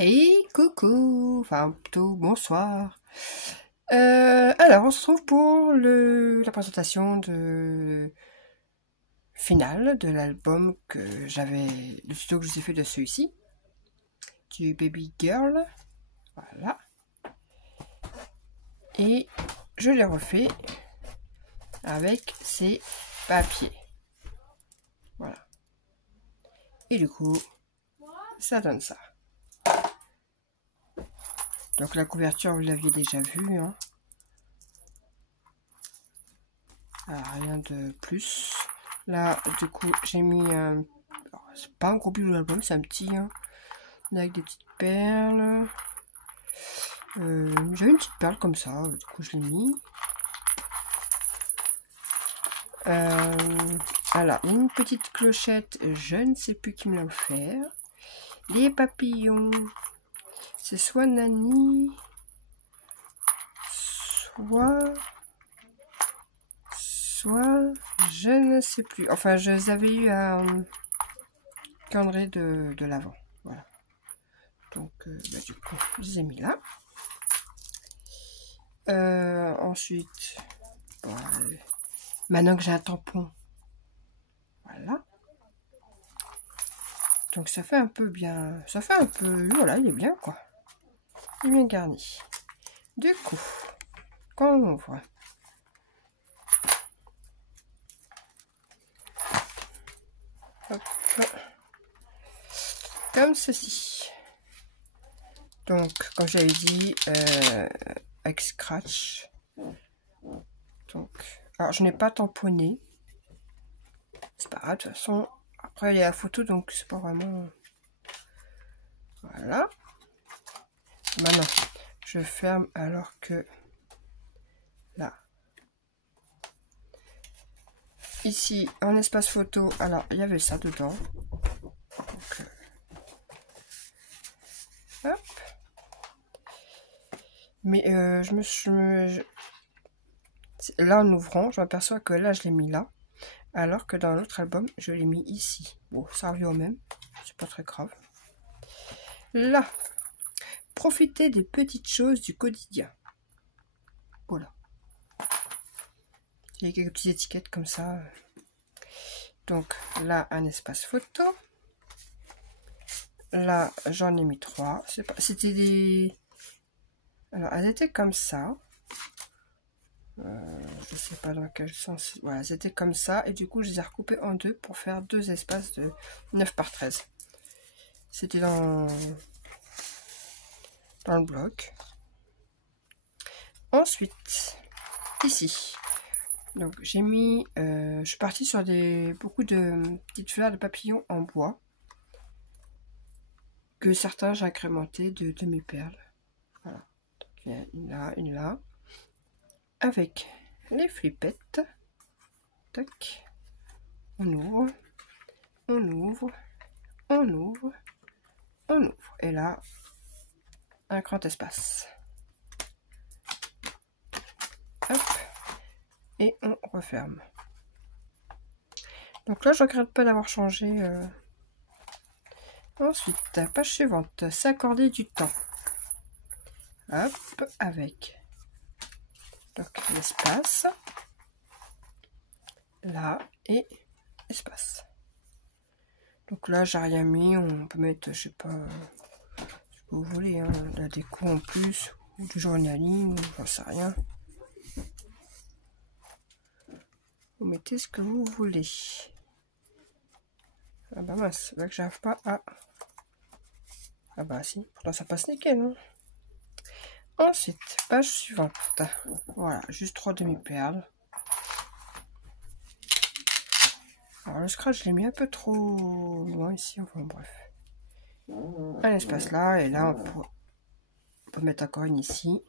Hey, coucou, enfin plutôt bonsoir. Alors, on se retrouve pour la présentation finale de l'album le tuto que je vous ai fait de celui-ci, du Baby Girl, voilà. Et je l'ai refait avec ces papiers, voilà. Et du coup, ça donne ça. Donc la couverture, vous l'aviez déjà vue, hein. Alors, rien de plus. Là, du coup, j'ai mis un... C'est pas un gros bijou d'album, c'est un petit, hein, avec des petites perles. J'avais une petite perle comme ça, du coup je l'ai mis. Alors, une petite clochette, je ne sais plus qui me l'a offert. Les papillons, c'est soit Nani, soit je ne sais plus. Enfin, je les avais eu à calendrier de l'avant. Voilà. Donc, du coup, je les ai mis là. Ensuite, voilà. Maintenant que j'ai un tampon, voilà. Donc ça fait un peu bien, ça fait un peu, voilà, il est bien quoi. Il est bien garni. Du coup, quand on ouvre, hop, comme ceci. Donc, comme j'avais dit, avec scratch. Donc, alors je n'ai pas tamponné. C'est pas grave, de toute façon. Après, il y a la photo, donc c'est pas vraiment. Voilà. Maintenant, je ferme alors que là. Ici, en espace photo, alors il y avait ça dedans. Donc, hop. Mais là en ouvrant, je m'aperçois que là je l'ai mis là, alors que dans l'autre album, je l'ai mis ici. Bon, ça revient au même, c'est pas très grave. Là, profitez des petites choses du quotidien. Voilà. Il y a quelques petites étiquettes comme ça. Donc là, un espace photo. Là, j'en ai mis 3. C'était des... Alors, elles étaient comme ça. Je sais pas dans quel sens. Voilà, c'était comme ça. Et du coup, je les ai recoupées en deux pour faire deux espaces de 9 par 13. C'était dans le bloc. Ensuite, ici. Donc, j'ai mis... je suis partie sur beaucoup de petites fleurs de papillons en bois. Que certains, j'ai agrémenté de demi-perles. Voilà. Donc, il y a une là. Avec les flippettes. Tac. On ouvre. On ouvre. On ouvre. On ouvre. Et là, un grand espace. Hop. Et on referme. Donc là, je regrette pas d'avoir changé. Ensuite, page suivante. S'accorder du temps. Hop. Avec donc l'espace. Là. Et espace. Donc là, j'ai rien mis. On peut mettre, je sais pas, ce que vous voulez. Hein, la déco en plus. Ou du journaling. J'en sais rien. Vous mettez ce que vous voulez. Ah bah mince, c'est là que j'arrive pas à... Ah bah si, pourtant ça passe nickel. Hein. Ensuite, page suivante. Voilà, juste 3 demi-perles. Alors le scratch, je l'ai mis un peu trop loin ici, enfin bref. Un espace là, et là on peut mettre encore une ici.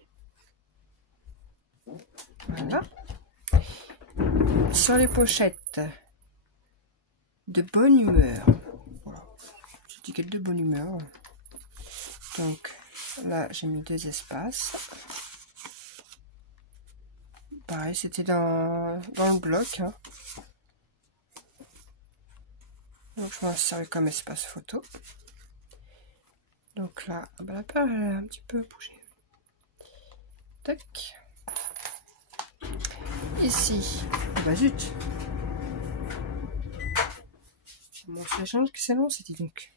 Voilà. Sur les pochettes, de bonne humeur. Voilà, étiquette de bonne humeur. Donc là, j'ai mis 2 espaces. Pareil, c'était dans le bloc. Hein. Donc je m'en servais comme espace photo. Donc là, bah, la perle elle a un petit peu bougé. Tac. Ici, ah bah zut. Bon, ça change que c'est long, c'était donc.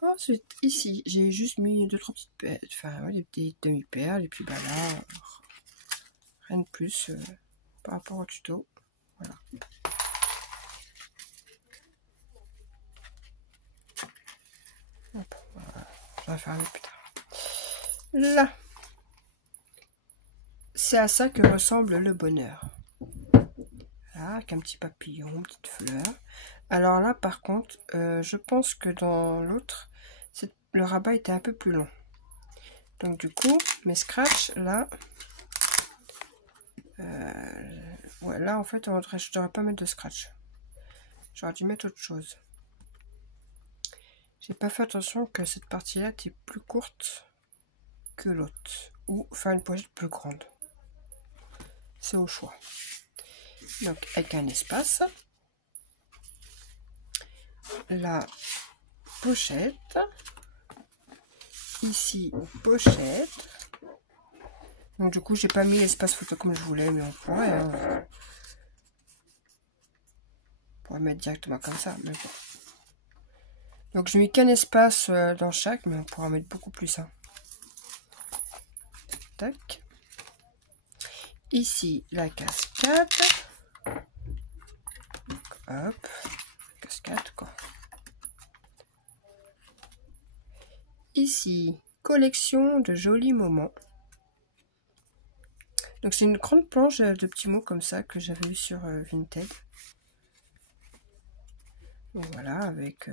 Ensuite, ici, j'ai juste mis 2-3 petites perles, enfin, ouais, des petites demi-perles, et puis bah là, rien de plus par rapport au tuto. Voilà. Hop, voilà. Je vais faire un plus tard. Là, c'est à ça que ressemble le bonheur. Là, avec un petit papillon, une petite fleur. Alors là, par contre, je pense que dans l'autre, le rabat était un peu plus long. Donc du coup, mes scratchs, là, ouais, là en fait, je ne devrais pas mettre de scratch. J'aurais dû mettre autre chose. J'ai pas fait attention que cette partie-là était plus courte que l'autre. Ou faire une pochette plus grande. C'est au choix. Donc avec un espace. La pochette. Ici, pochette. Donc du coup, j'ai pas mis l'espace photo comme je voulais, mais on pourrait. Hein. On pourrait mettre directement comme ça, mais bon. Donc je mets qu'un espace dans chaque, mais on pourra mettre beaucoup plus. Hein. Tac. Ici, la cascade. Donc, hop. Cascade, quoi. Ici, collection de jolis moments. Donc c'est une grande planche de petits mots comme ça que j'avais eu sur Vinted. Donc voilà, avec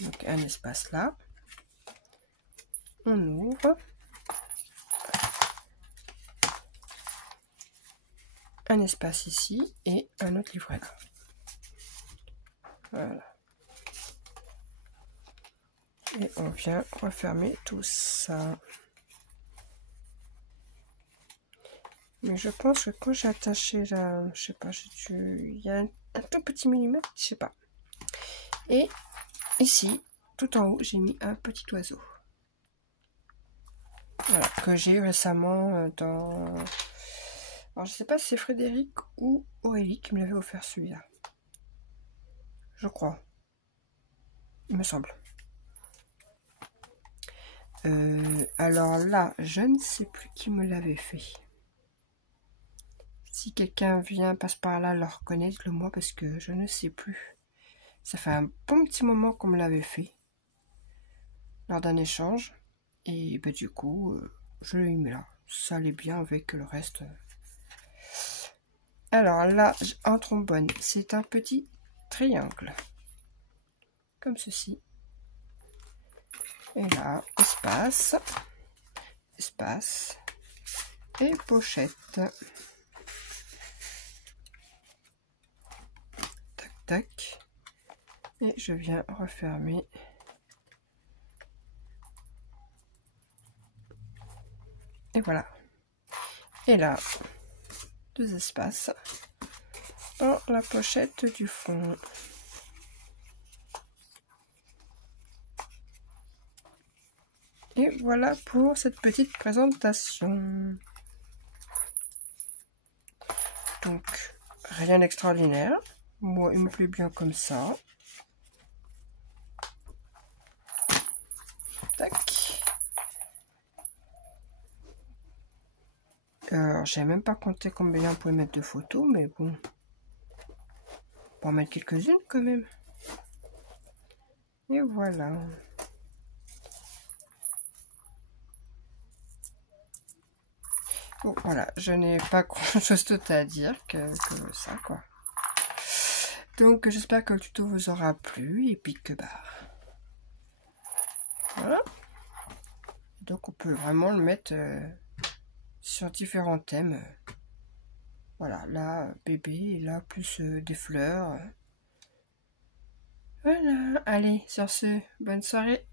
donc un espace là. On ouvre. Un espace ici et un autre livret là. Voilà. Et on vient refermer tout ça. Mais je pense que quand j'ai attaché là, je sais pas, il y a un tout petit millimètre, je sais pas. Et ici, tout en haut, j'ai mis un petit oiseau. Voilà, que j'ai eu récemment dans... Alors je sais pas si c'est Frédéric ou Aurélie qui me l'avait offert celui-là. Je crois. Il me semble. Alors là, je ne sais plus qui me l'avait fait. Si quelqu'un passe par là, le reconnaît, le moi parce que je ne sais plus. Ça fait un bon petit moment qu'on me l'avait fait. Lors d'un échange. Et bah, du coup, je l'ai mis là. Ça allait bien avec le reste. Alors là, en trombone, c'est un petit triangle. Comme ceci. Et là, espace. Espace. Et pochette. Tac, tac. Et je viens refermer. Et voilà. Et là, 2 espaces dans la pochette du fond. Et voilà pour cette petite présentation. Donc, rien d'extraordinaire. Moi, il me plaît bien comme ça. Tac. J'ai même pas compté combien on pouvait mettre de photos, mais bon. On peut en mettre quelques-unes quand même. Et voilà. Bon, voilà, je n'ai pas grand-chose d'autre à dire que ça, quoi. Donc, j'espère que le tuto vous aura plu, et puis que, bah... Voilà. Donc, on peut vraiment le mettre sur différents thèmes. Voilà, là, bébé, et là, plus des fleurs. Voilà, allez, sur ce, bonne soirée.